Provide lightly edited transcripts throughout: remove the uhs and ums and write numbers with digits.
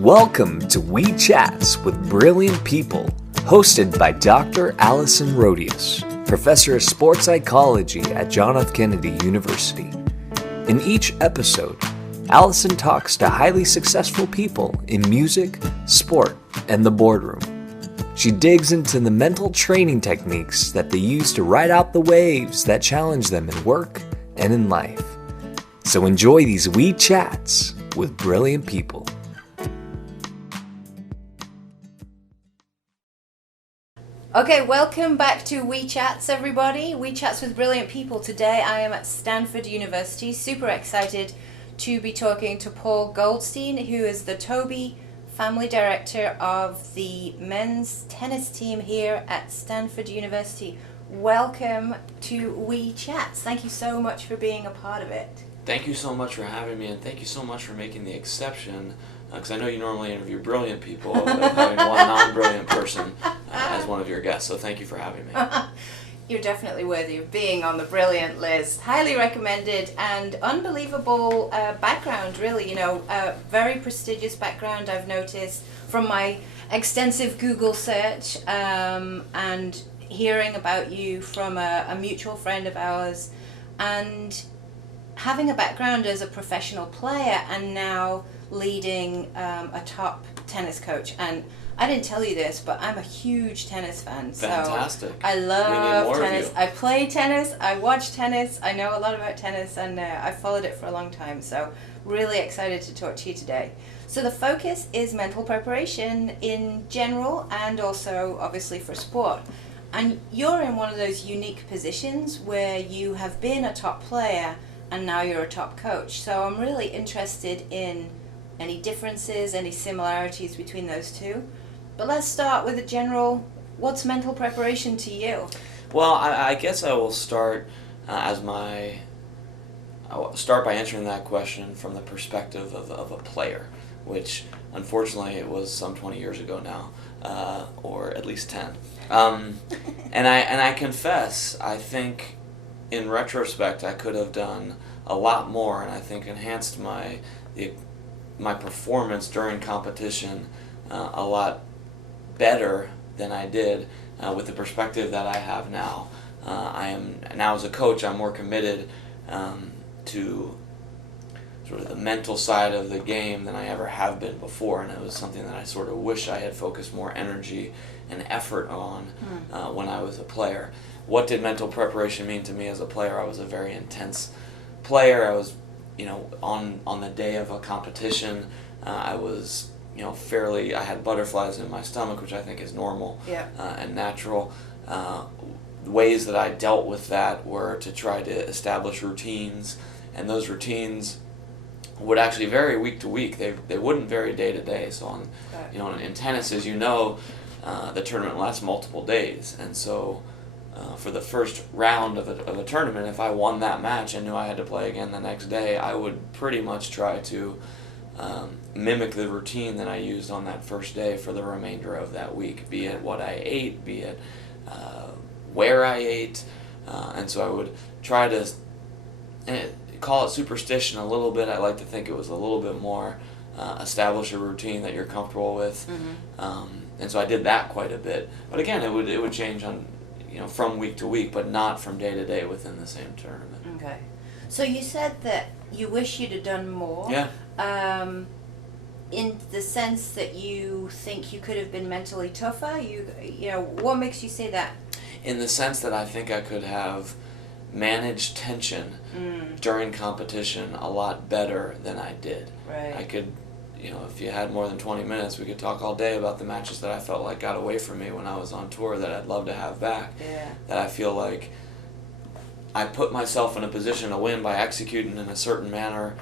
Welcome to We Chats with Brilliant People, hosted by Dr. Allison Rodius, Professor of Sports Psychology at John F. Kennedy University. In each episode, Allison talks to highly successful people in music, sport, and the boardroom. She digs into the mental training techniques that they use to ride out the waves that challenge them in work and in life. So enjoy these We Chats with Brilliant People. Okay, welcome back to We Chats, everybody. We Chats with Brilliant People. Today I am at Stanford University. Super excited to be talking to Paul Goldstein, who is the Taube Family Director of the men's tennis team here at Stanford University. Welcome to We Chats. Thank you so much for being a part of it. Thank you so much for having me, and thank you so much for making the exception, because I know you normally interview brilliant people, but having one non-brilliant person as one of your guests, so thank you for having me. You're definitely worthy of being on the brilliant list. Highly recommended and unbelievable background, really. Very prestigious background, I've noticed from my extensive Google search and hearing about you from a mutual friend of ours, and having a background as a professional player and now leading a top tennis coach. And I didn't tell you this, but I'm a huge tennis fan. Fantastic. So I love tennis. Of you. I play tennis, I watch tennis, I know a lot about tennis, and I followed it for a long time. So really excited to talk to you today. So the focus is mental preparation in general and also obviously for sport. And you're in one of those unique positions where you have been a top player and now you're a top coach. So I'm really interested in any differences, any similarities between those two. But let's start with a general, what's mental preparation to you? Well, I guess I will start I will start by answering that question from the perspective of a player, which unfortunately it was some 20 years ago now, or at least 10. And I confess, I think in retrospect I could have done a lot more, and I think enhanced my performance during competition a lot better than I did with the perspective that I have now. I am now, as a coach, I'm more committed to sort of the mental side of the game than I ever have been before, and it was something that I sort of wish I had focused more energy and effort on when I was a player. What did mental preparation mean to me as a player? I was a very intense player. I was, on the day of a competition, I was, I had butterflies in my stomach, which I think is normal and natural. Ways that I dealt with that were to try to establish routines, and those routines would actually vary week to week. They wouldn't vary day to day. So in tennis, as you know, the tournament lasts multiple days, and so for the first round of a tournament, if I won that match and knew I had to play again the next day, I would pretty much try to mimic the routine that I used on that first day for the remainder of that week, be it what I ate, be it where I ate, and so I would try to call it superstition a little bit. I like to think it was a little bit more establish a routine that you're comfortable with, and so I did that quite a bit. But again, it would change on from week to week, but not from day to day within the same tournament. Okay. So you said that you wish you'd have done more. Yeah. In the sense that you think you could have been mentally tougher. What makes you say that? In the sense that I think I could have managed tension during competition a lot better than I did. Right. I could, if you had more than 20 minutes, we could talk all day about the matches that I felt like got away from me when I was on tour that I'd love to have back. Yeah. That I feel like I put myself in a position to win by executing in a certain manner,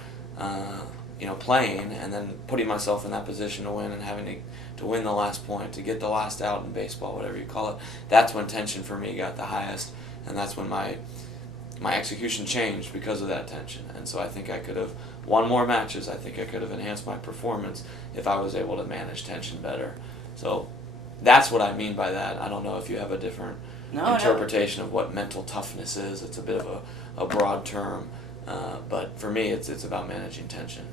playing, and then putting myself in that position to win and having to win the last point, to get the last out in baseball, whatever you call it. That's when tension for me got the highest, and that's when my execution changed because of that tension. And so I think I could have won more matches. I think I could have enhanced my performance if I was able to manage tension better. So that's what I mean by that. I don't know if you have a different interpretation of what mental toughness is. It's a bit of a broad term, but for me it's about managing tension.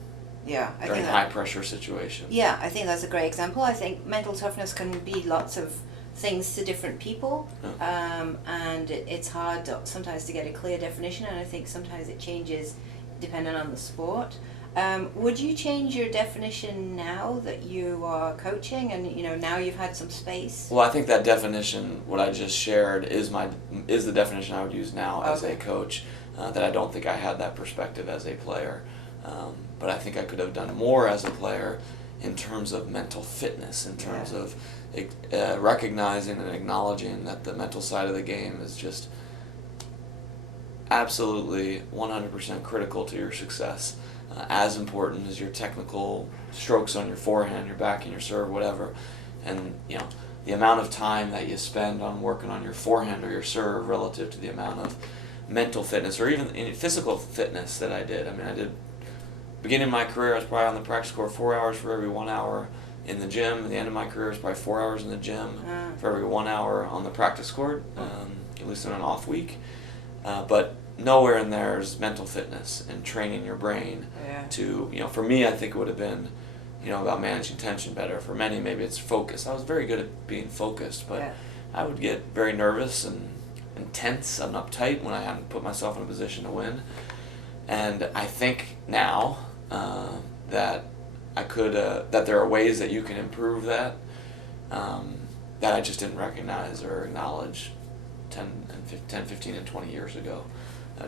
Yeah, I during think high pressure situations. Yeah, I think that's a great example. I think mental toughness can be lots of things to different people, and it's hard sometimes to get a clear definition, and I think sometimes it changes depending on the sport. Would you change your definition now that you are coaching and now you've had some space? Well, I think that definition, what I just shared, is the definition I would use now as a coach. That I don't think I had that perspective as a player, but I think I could have done more as a player in terms of mental fitness, in terms of recognizing and acknowledging that the mental side of the game is just absolutely 100% critical to your success. As important as your technical strokes on your forehand, your backhand, your serve, whatever. And the amount of time that you spend on working on your forehand or your serve relative to the amount of mental fitness or even physical fitness that I did. I mean, I did, beginning of my career, I was probably on the practice court 4 hours for every 1 hour in the gym. At the end of my career, I was probably 4 hours in the gym for every 1 hour on the practice court, at least on an off week. But nowhere in there is mental fitness and training your brain to, for me, I think it would have been, about managing tension better. For many, maybe it's focus. I was very good at being focused, but I would get very nervous and tense and uptight when I hadn't put myself in a position to win. And I think now that I could, that there are ways that you can improve that, that I just didn't recognize or acknowledge 10, 15, and 20 years ago.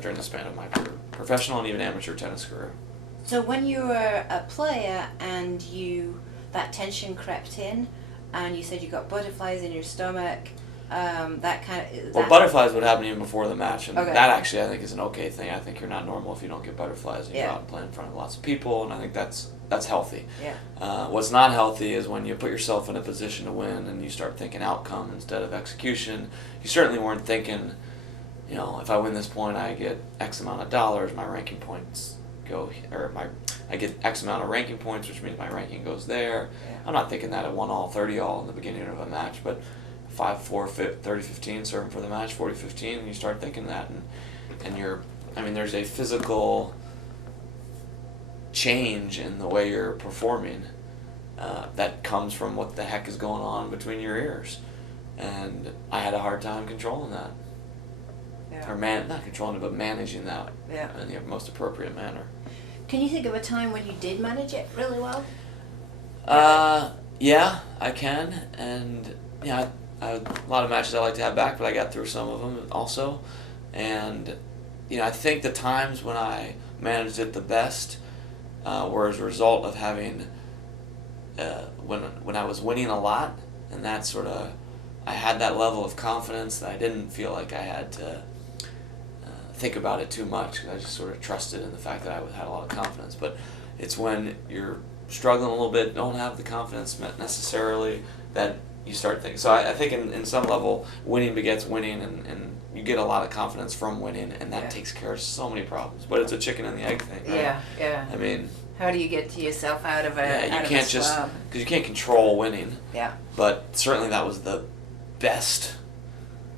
During the span of my career, professional and even amateur tennis career. So when you were a player and that tension crept in, and you said you got butterflies in your stomach, Well, butterflies would happen even before the match, and that actually I think is an okay thing. I think you're not normal if you don't get butterflies and you go out and play in front of lots of people, and I think that's healthy. What's not healthy is when you put yourself in a position to win and you start thinking outcome instead of execution. You certainly weren't thinking, if I win this point, I get X amount of dollars, my ranking points go, I get X amount of ranking points, which means my ranking goes there. I'm not thinking that at 1-all, 30-all in the beginning of a match, but 5-4, 30-15 serving for the match, 40-15, and you start thinking that, and there's a physical change in the way you're performing that comes from what the heck is going on between your ears, and I had a hard time controlling that. Or not controlling it, but managing that in the most appropriate manner. Can you think of a time when you did manage it really well? Yeah, I can, and I have a lot of matches I like to have back, but I got through some of them also, and I think the times when I managed it the best were as a result of having when I was winning a lot, and that sort of I had that level of confidence that I didn't feel like I had to think about it too much. I just sort of trusted in the fact that I had a lot of confidence. But it's when you're struggling a little bit, don't have the confidence necessarily, that you start thinking. So I think in some level, winning begets winning, and you get a lot of confidence from winning, and that takes care of so many problems. But it's a chicken and the egg thing, right? Yeah. I mean, how do you get yourself out of a you can't just, because you can't control winning. Yeah. But certainly that was the best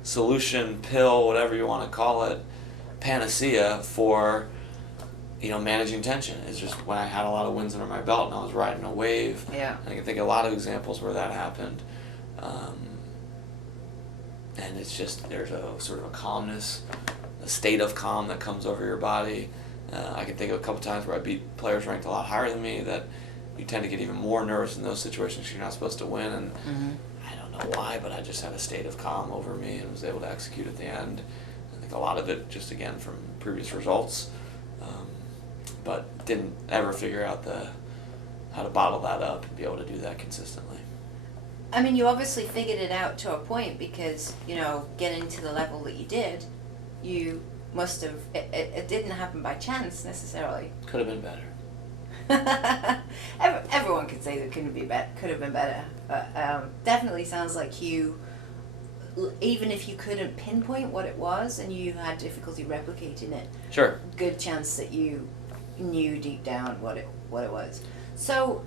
solution, pill, whatever you want to call it, panacea for managing tension. Is just when I had a lot of wins under my belt and I was riding a wave. Yeah. I can think of a lot of examples where that happened, and it's just there's a sort of a calmness, a state of calm that comes over your body. I can think of a couple times where I beat players ranked a lot higher than me that you tend to get even more nervous in those situations because you're not supposed to win, and I don't know why, but I just had a state of calm over me and was able to execute at the end. I think a lot of it just, again, from previous results, but didn't ever figure out how to bottle that up and be able to do that consistently. I mean, you obviously figured it out to a point because, getting to the level that you did, you must have, it didn't happen by chance necessarily. Could have been better. Everyone could say that could have been better. Definitely sounds like you, even if you couldn't pinpoint what it was and you had difficulty replicating it, sure, good chance that you knew deep down what it was. So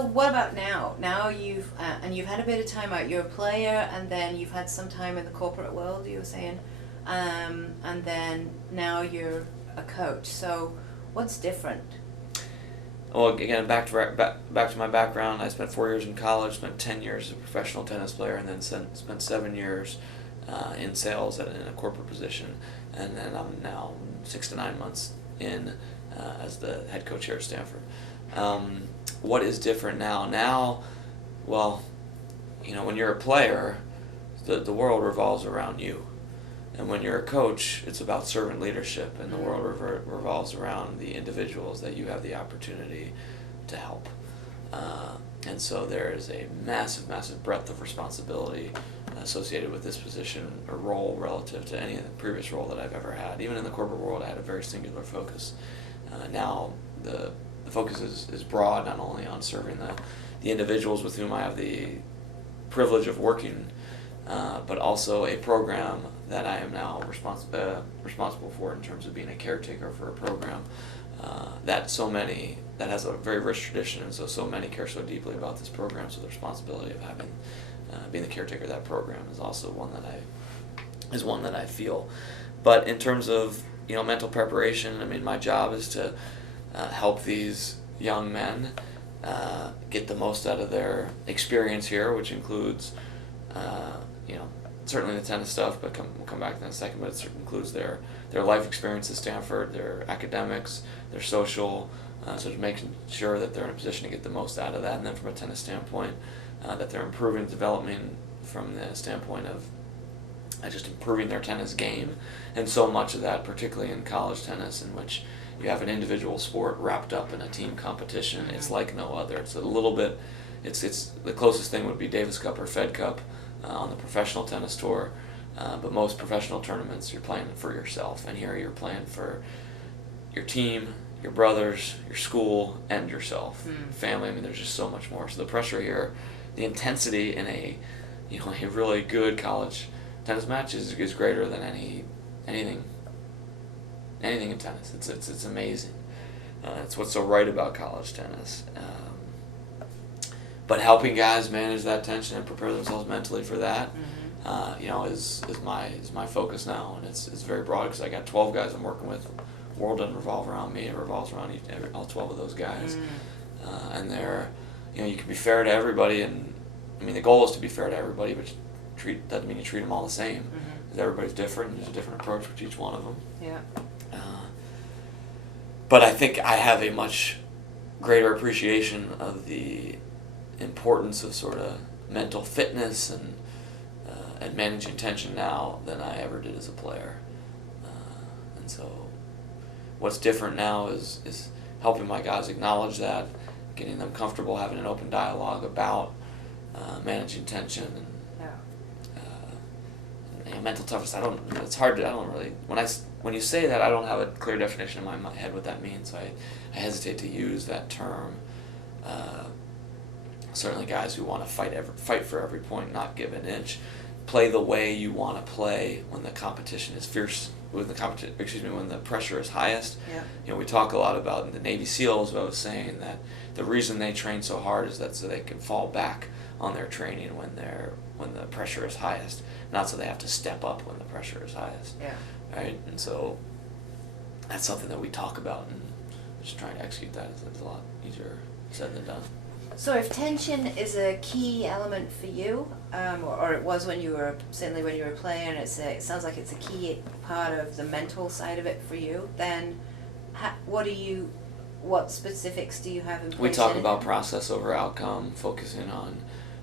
what about now? Now you've had a bit of time out. You're a player, and then you've had some time in the corporate world, you were saying, and then now you're a coach. So what's different? Well, again, back to my background. I spent 4 years in college, spent 10 years as a professional tennis player, and then spent 7 years in sales in a corporate position. And then I'm now 6 to 9 months in as the head coach here at Stanford. What is different now? Now, well, when you're a player, the world revolves around you. And when you're a coach, it's about servant leadership, and the world revolves around the individuals that you have the opportunity to help. And so there is a massive, massive breadth of responsibility associated with this position or role relative to any of the previous role that I've ever had. Even in the corporate world, I had a very singular focus. Now the focus is broad, not only on serving the individuals with whom I have the privilege of working, but also a program that I am now responsible for in terms of being a caretaker for a program that has a very rich tradition, and so many care so deeply about this program. So the responsibility of having being the caretaker of that program is also one that I feel. But in terms of mental preparation, I mean, my job is to help these young men get the most out of their experience here, which includes certainly the tennis stuff, but we'll come back to that in a second, but it includes their life experience at Stanford, their academics, their social, so to making sure that they're in a position to get the most out of that. And then from a tennis standpoint, that they're improving, developing from the standpoint of just improving their tennis game. And so much of that, particularly in college tennis, in which you have an individual sport wrapped up in a team competition, it's like no other. It's a little bit, it's the closest thing would be Davis Cup or Fed Cup on the professional tennis tour, but most professional tournaments you're playing for yourself, and here you're playing for your team, your brothers, your school, and yourself, family. I mean, there's just so much more. So the pressure here, the intensity in a really good college tennis match is greater than anything in tennis. It's amazing. It's what's so right about college tennis. But helping guys manage that tension and prepare themselves mentally for that, is my focus now, and it's very broad because I got 12 guys I'm working with. The world doesn't revolve around me; it revolves around all 12 of those guys, and they're, you can be fair to everybody, and I mean the goal is to be fair to everybody, but doesn't mean you treat them all the same. Because everybody's different, and there's a different approach with each one of them. Yeah. But I think I have a much greater appreciation of the importance of sort of mental fitness and managing tension now than I ever did as a player. And so what's different now is helping my guys acknowledge that, getting them comfortable, having an open dialogue about managing tension and mental toughness. When you say that, I don't have a clear definition in my head what that means. So I hesitate to use that term. Certainly guys who want to fight for every point, not give an inch, play the way you want to play when the competition is fierce, when the pressure is highest. Yeah. We talk a lot about in the Navy SEALs. I was saying that the reason they train so hard is that so they can fall back on their training when the pressure is highest, not so they have to step up when the pressure is highest. Yeah. Right, and so that's something that we talk about, and just trying to execute that is a lot easier said than done. So if tension is a key element for you, or it was certainly when you were playing, it sounds like it's a key part of the mental side of it for you, then what specifics do you have in place? We talk about process over outcome, focusing on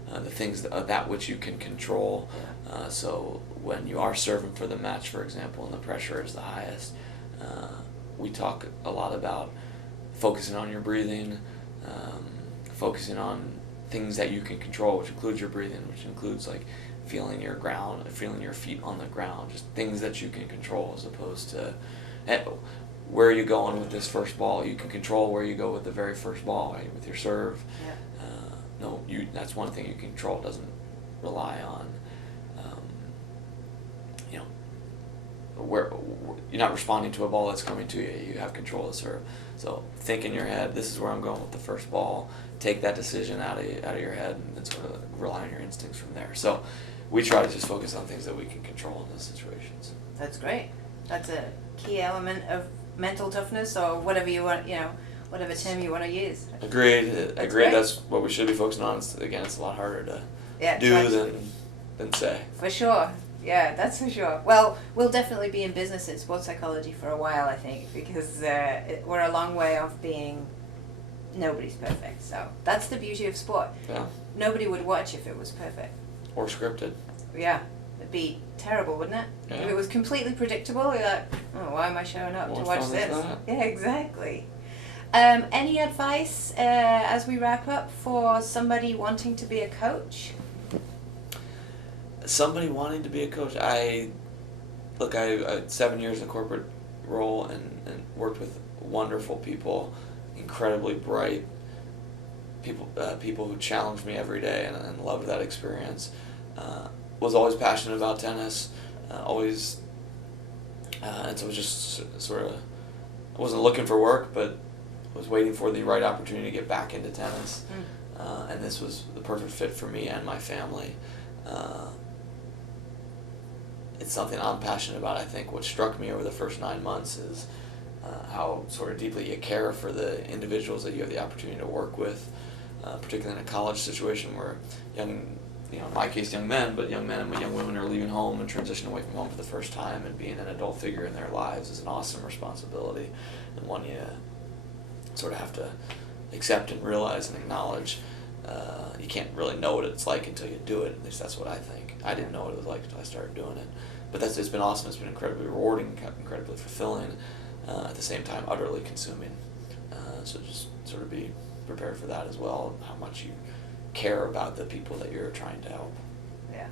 the things that which you can control. Yeah. So when you are serving for the match, for example, and the pressure is the highest, we talk a lot about focusing on your breathing, focusing on things that you can control, which includes your breathing, which includes like feeling your feet on the ground, just things that you can control, as opposed to where are you going with this first ball. You can control where you go with the very first ball, right, with your serve. Yeah. That's one thing you can control. It doesn't rely on where you're not responding to a ball that's coming to you. You have control of the serve. So think in your head, this is where I'm going with the first ball. Take that decision out of your head, and then sort of rely on your instincts from there. So we try to just focus on things that we can control in those situations. That's great. That's a key element of mental toughness, or whatever you want, whatever term you want to use. Agreed. Great. That's what we should be focusing on. Again, it's a lot harder to do than say. For sure. Yeah, that's for sure. Well, we'll definitely be in business in sports psychology for a while, I think, because we're a long way off being nobody's perfect. So that's the beauty of sport. Yeah. Nobody would watch if it was perfect. Or scripted. Yeah. It'd be terrible, wouldn't it? Yeah. If it was completely predictable, you're like, oh, why am I showing up to watch this? Yeah, exactly. Any advice as we wrap up for somebody wanting to be a coach? Somebody wanting to be a coach, I had 7 years in a corporate role and worked with wonderful people, incredibly bright people who challenged me every day, and loved that experience. Was always passionate about tennis, and so it was just sort of, I wasn't looking for work, but was waiting for the right opportunity to get back into tennis, and this was the perfect fit for me and my family. It's something I'm passionate about. I think what struck me over the first 9 months is how sort of deeply you care for the individuals that you have the opportunity to work with, particularly in a college situation where in my case, young men, but young men and young women are leaving home and transitioning away from home for the first time, and being an adult figure in their lives is an awesome responsibility, and one you sort of have to accept and realize and acknowledge. You can't really know what it's like until you do it. At least that's what I think. I didn't know what it was like until I started doing it. But it's been awesome. It's been incredibly rewarding, incredibly fulfilling, at the same time utterly consuming. So just sort of be prepared for that as well, how much you care about the people that you're trying to help. Yeah.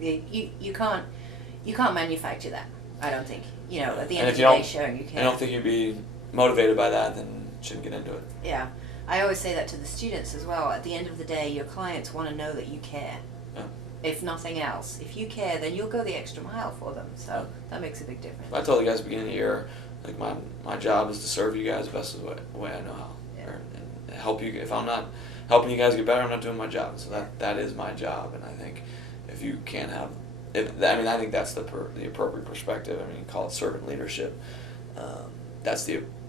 You can't manufacture that, I don't think. At the end and of the day, showing you can. I don't think you'd be motivated by that, then you shouldn't get into it. Yeah. I always say that to the students as well. At the end of the day, your clients want to know that you care. Yeah. If nothing else. If you care, then you'll go the extra mile for them. So that makes a big difference. I told the guys at the beginning of the year, like my job is to serve you guys the best way I know how. Yeah. And help you. If I'm not helping you guys get better, I'm not doing my job. So that is my job. And I think if you can't have, I think that's the appropriate perspective. I mean, call it servant leadership.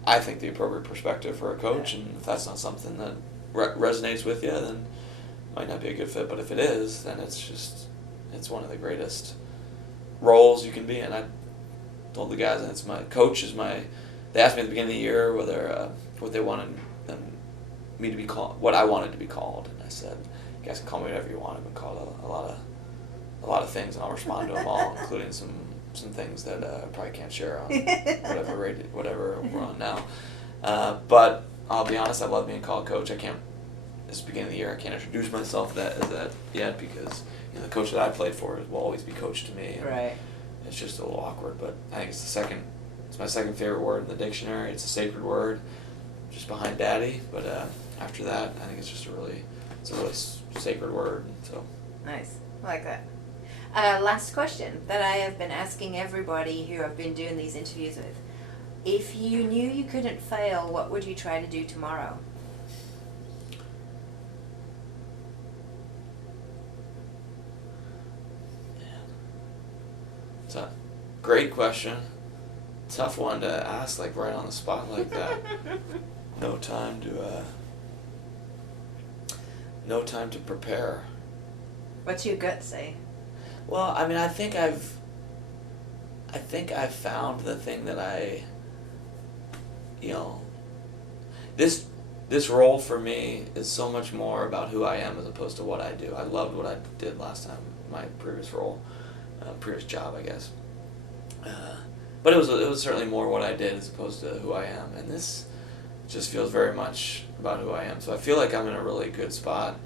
I think the appropriate perspective for a coach, and if that's not something that resonates with you, then it might not be a good fit. But if it is, then it's one of the greatest roles you can be in. I told the guys, and it's my coach is my. They asked me at the beginning of the year whether what they wanted me to be called, what I wanted to be called, and I said, you guys can call me whatever you want. I've been called a lot of things, and I'll respond to them all, including some things that I probably can't share on whatever we're on now. But I'll be honest, I love being called coach. This is the beginning of the year, I can't introduce myself as that yet, because the coach that I played for will always be coach to me. Right. It's just a little awkward, but I think it's my second favorite word in the dictionary. It's a sacred word, just behind daddy. But after that, I think it's just a really sacred word. So. Nice. I like that. Last question that I have been asking everybody who I've been doing these interviews with. If you knew you couldn't fail, what would you try to do tomorrow? It's a great question. Tough one to ask, like right on the spot like that. No time to prepare. What's your gut say? Well, I mean, I think I've found the thing that this role for me is so much more about who I am as opposed to what I do. I loved what I did last time, my previous role, previous job, I guess. But it was certainly more what I did as opposed to who I am, and this just feels very much about who I am. So I feel like I'm in a really good spot.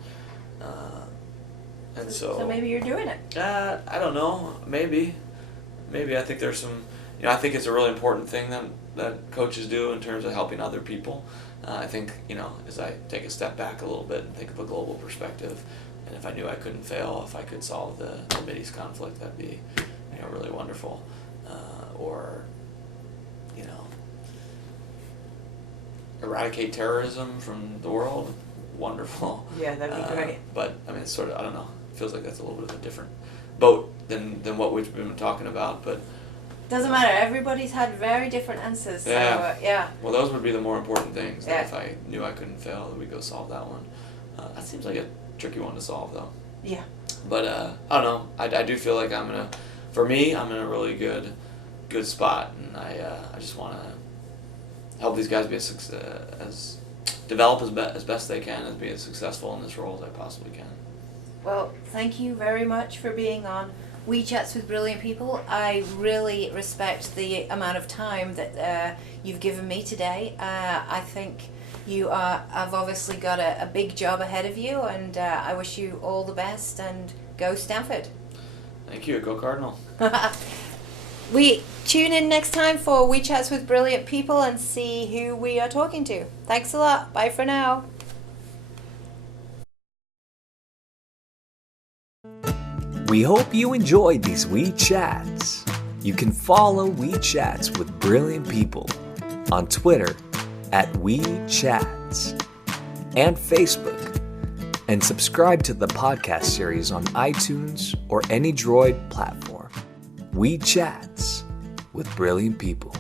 And so maybe you're doing it. I don't know. Maybe I think there's some. I think it's a really important thing that coaches do in terms of helping other people. I think as I take a step back a little bit and think of a global perspective, and if I knew I couldn't fail, if I could solve the Mideast conflict, that'd be really wonderful. Or eradicate terrorism from the world, wonderful. Yeah, that'd be great. But I mean, it's sort of, I don't know. It feels like that's a little bit of a different boat than what we've been talking about. But Doesn't matter. Everybody's had very different answers. So, yeah. Well, those would be the more important things. Yeah. If I knew I couldn't fail, we'd go solve that one. That seems like a tricky one to solve, though. Yeah. But I don't know. I do feel like I'm in a really good spot, and I just want to help these guys be develop as best they can, as be as successful in this role as I possibly can. Well, thank you very much for being on We Chats with Brilliant People. I really respect the amount of time that you've given me today. I think I've obviously got a big job ahead of you, and I wish you all the best, and go Stanford. Thank you. Go Cardinal. We tune in next time for We Chats with Brilliant People and see who we are talking to. Thanks a lot. Bye for now. We hope you enjoyed these We Chats. You can follow We Chats with Brilliant People on Twitter @We Chats and Facebook, and subscribe to the podcast series on iTunes or any Droid platform. We Chats with Brilliant People.